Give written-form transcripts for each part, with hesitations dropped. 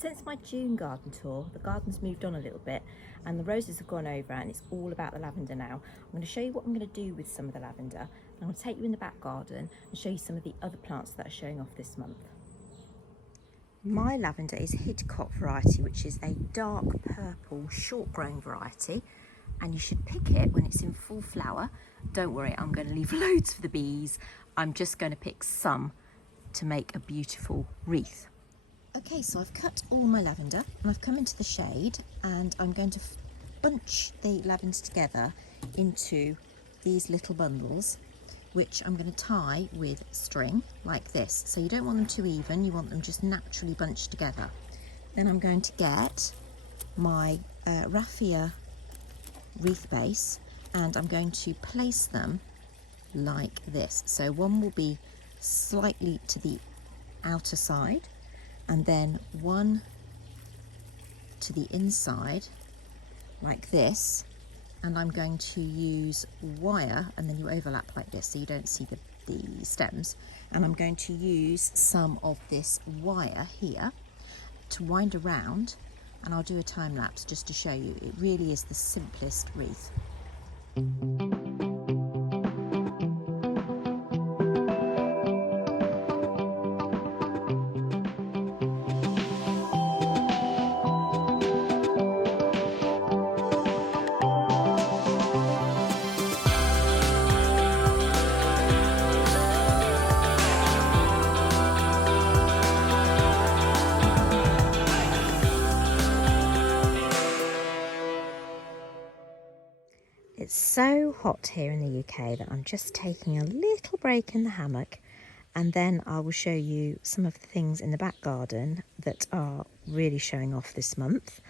Since my June garden tour, the garden's moved on a little bit and the roses have gone over and it's all about the lavender now. I'm going to show you what I'm going to do with some of the lavender. I'm going to take you in the back garden and show you some of the other plants that are showing off this month. My lavender is Hidcote variety, which is a dark purple short growing variety, and you should pick it when it's in full flower. Don't worry, I'm going to leave loads for the bees. I'm just going to pick some to make a beautiful wreath. Okay, so I've cut all my lavender and I've come into the shade and I'm going to bunch the lavender together into these little bundles, which I'm going to tie with string like this. So you don't want them too even, you want them just naturally bunched together. Then I'm going to get my raffia wreath base and I'm going to place them like this. So one will be slightly to the outer side and then one to the inside like this, and I'm going to use wire, and then you overlap like this so you don't see the stems, and I'm going to use some of this wire here to wind around, and I'll do a time lapse just to show you. It really is the simplest wreath. It's so hot here in the UK that I'm just taking a little break in the hammock, and then I will show you some of the things in the back garden that are really showing off this month.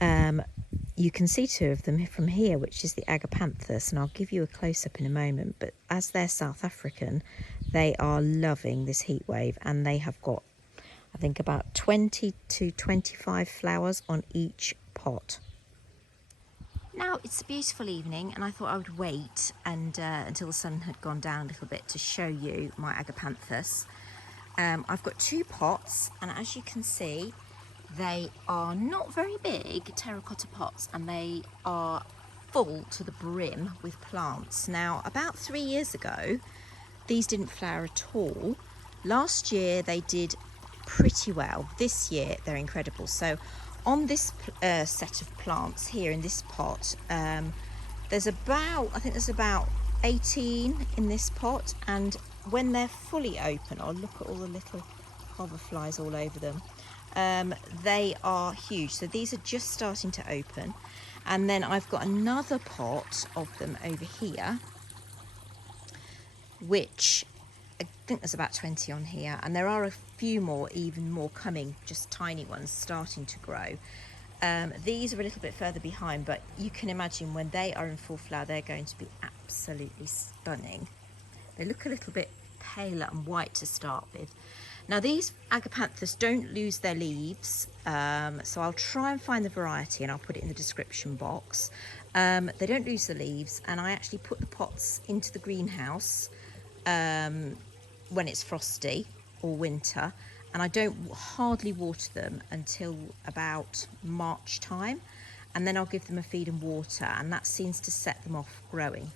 You can see two of them from here, which is the Agapanthus, and I'll give you a close-up in a moment, but as they're South African, they are loving this heat wave, and they have got, I think, about 20 to 25 flowers on each pot. Now it's a beautiful evening and I thought I would wait and until the sun had gone down a little bit to show you my Agapanthus. I've got two pots, and as you can see they are not very big terracotta pots and they are full to the brim with plants. Now about 3 years ago these didn't flower at all. Last year they did pretty well. This year they're incredible. So on this set of plants here in this pot, there's about 18 in this pot, and when they're fully open, oh look at all the little hoverflies all over them, they are huge. So these are just starting to open, and then I've got another pot of them over here, which I think there's about 20 on here, and there are a few more, even more coming, just tiny ones starting to grow. These are a little bit further behind, but you can imagine when they are in full flower they're going to be absolutely stunning. They look a little bit paler and white to start with. Now these Agapanthus don't lose their leaves, so I'll try and find the variety and I'll put it in the description box. They don't lose the leaves, and I actually put the pots into the greenhouse when it's frosty or winter, and I don't hardly water them until about March time, and then I'll give them a feed and water, and that seems to set them off growing.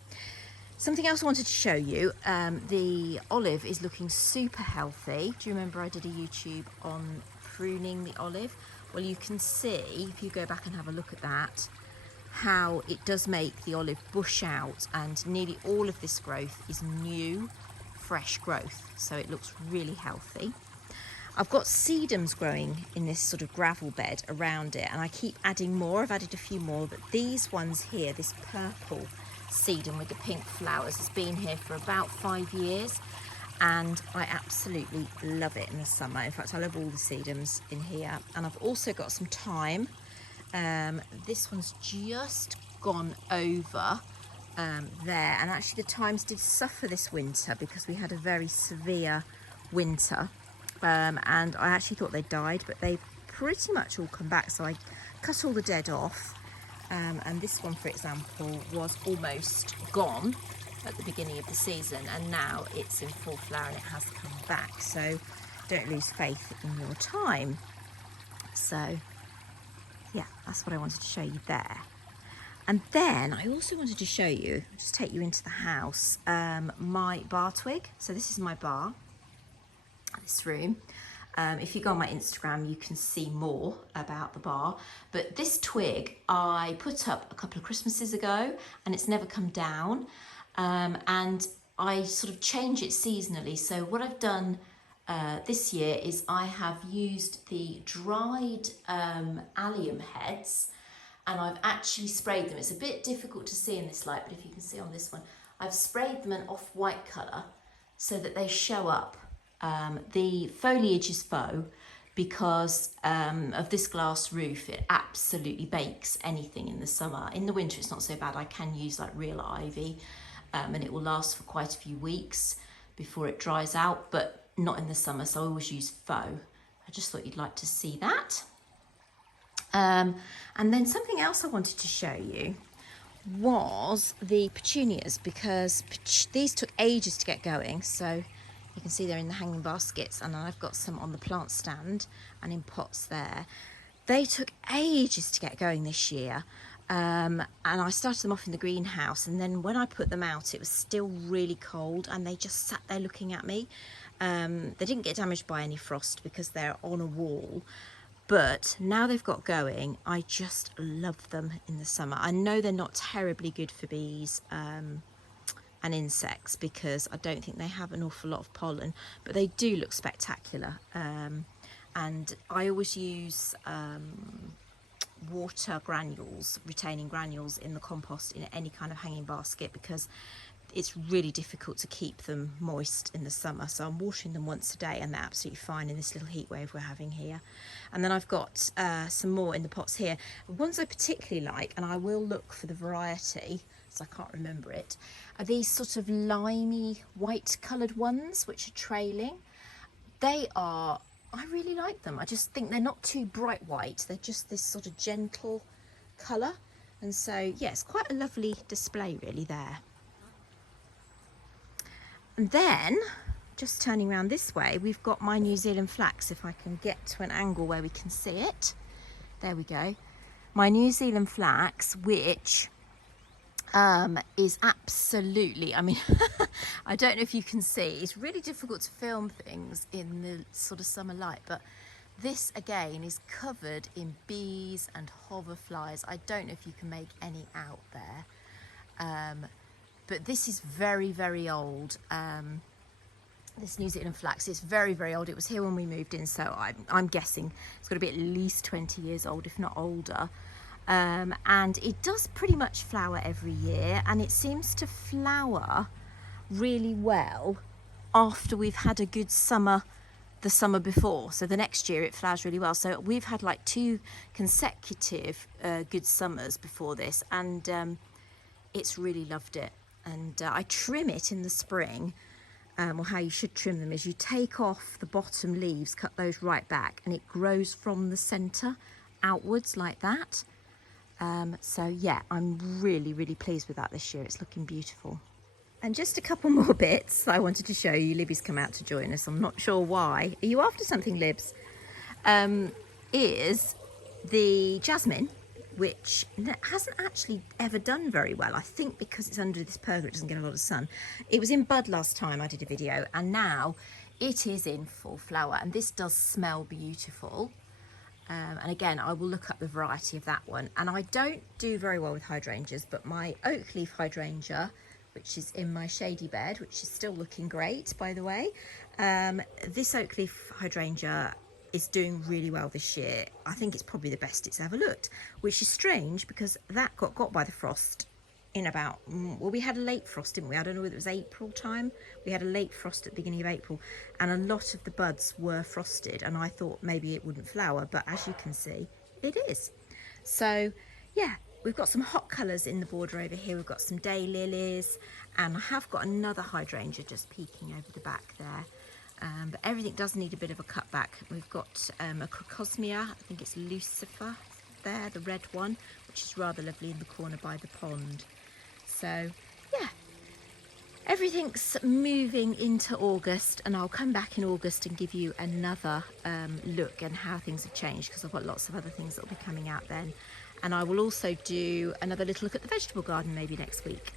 Something else I wanted to show you, the olive is looking super healthy. Do you remember I did a YouTube on pruning the olive? Well, you can see, if you go back and have a look at that, how it does make the olive bush out, and nearly all of this growth is new, fresh growth, so it looks really healthy. I've got sedums growing in this sort of gravel bed around it, and I keep adding more. I've added a few more, but these ones here, this purple sedum with the pink flowers, has been here for about 5 years, and I absolutely love it in the summer. In fact, I love all the sedums in here. And I've also got some thyme. This one's just gone over there, and actually the thymes did suffer this winter because we had a very severe winter, and I actually thought they died, but they pretty much all come back, so I cut all the dead off, and this one, for example, was almost gone at the beginning of the season, and now it's in full flower and it has come back. So don't lose faith in your thyme. So yeah, that's what I wanted to show you there. And then I also wanted to show you, just take you into the house, my bar twig. So this is my bar, this room. If you go on my Instagram, you can see more about the bar. But this twig I put up a couple of Christmases ago, and it's never come down. And I sort of change it seasonally. So what I've done this year is I have used the dried allium heads, and I've actually sprayed them. It's a bit difficult to see in this light, but if you can see on this one, I've sprayed them an off-white colour so that they show up. The foliage is faux because of this glass roof. It absolutely bakes anything in the summer. In the winter it's not so bad. I can use like real ivy and it will last for quite a few weeks before it dries out, but not in the summer, so I always use faux. I just thought you'd like to see that. And then something else I wanted to show you was the petunias, because these took ages to get going. So you can see they're in the hanging baskets, and I've got some on the plant stand and in pots there. They took ages to get going this year. And I started them off in the greenhouse, and then when I put them out it was still really cold and they just sat there looking at me. They didn't get damaged by any frost because they're on a wall. But now they've got going, I just love them in the summer. I know they're not terribly good for bees and insects because I don't think they have an awful lot of pollen, but they do look spectacular. And I always use water granules, retaining granules in the compost in any kind of hanging basket, because it's really difficult to keep them moist in the summer. So I'm watering them once a day and they're absolutely fine in this little heat wave we're having here. And then I've got some more in the pots here. The ones I particularly like, and I will look for the variety, so I can't remember it, are these sort of limey white coloured ones which are trailing. They are, I really like them. I just think they're not too bright white. They're just this sort of gentle colour. And so, yeah, it's quite a lovely display really there. And then, just turning around this way, we've got my New Zealand flax, if I can get to an angle where we can see it. There we go. My New Zealand flax, which is absolutely, I mean, I don't know if you can see, it's really difficult to film things in the sort of summer light, but this again is covered in bees and hoverflies. I don't know if you can make any out there. But this is very, very old. This New Zealand flax is very, very old. It was here when we moved in, so I'm guessing it's got to be at least 20 years old, if not older. And it does pretty much flower every year, and it seems to flower really well after we've had a good summer the summer before. So the next year it flowers really well. So we've had like 2 consecutive good summers before this, and it's really loved it. And I trim it in the spring, or how you should trim them is you take off the bottom leaves, cut those right back, and it grows from the centre outwards like that. So yeah, I'm really, really pleased with that this year. It's looking beautiful. And just a couple more bits I wanted to show you. Libby's come out to join us. I'm not sure why. Are you after something, Libs? Is the Jasmine, which hasn't actually ever done very well. I think because it's under this pergola, it doesn't get a lot of sun. It was in bud last time I did a video, and now it is in full flower, and this does smell beautiful. And again, I will look up the variety of that one. And I don't do very well with hydrangeas, but my oak leaf hydrangea, which is in my shady bed, which is still looking great, by the way, this oak leaf hydrangea is doing really well this year. I think it's probably the best it's ever looked, which is strange because that got by the frost in about, well, we had a late frost, didn't we? I don't know whether it was April time. We had a late frost at the beginning of April, and a lot of the buds were frosted, and I thought maybe it wouldn't flower, but as you can see, it is. So yeah, we've got some hot colours in the border over here. We've got some daylilies, and I have got another hydrangea just peeking over the back there. But everything does need a bit of a cut back. We've got a Crocosmia, I think it's Lucifer there, the red one, which is rather lovely in the corner by the pond. So yeah, everything's moving into August, and I'll come back in August and give you another look and how things have changed, because I've got lots of other things that will be coming out then. And I will also do another little look at the vegetable garden maybe next week.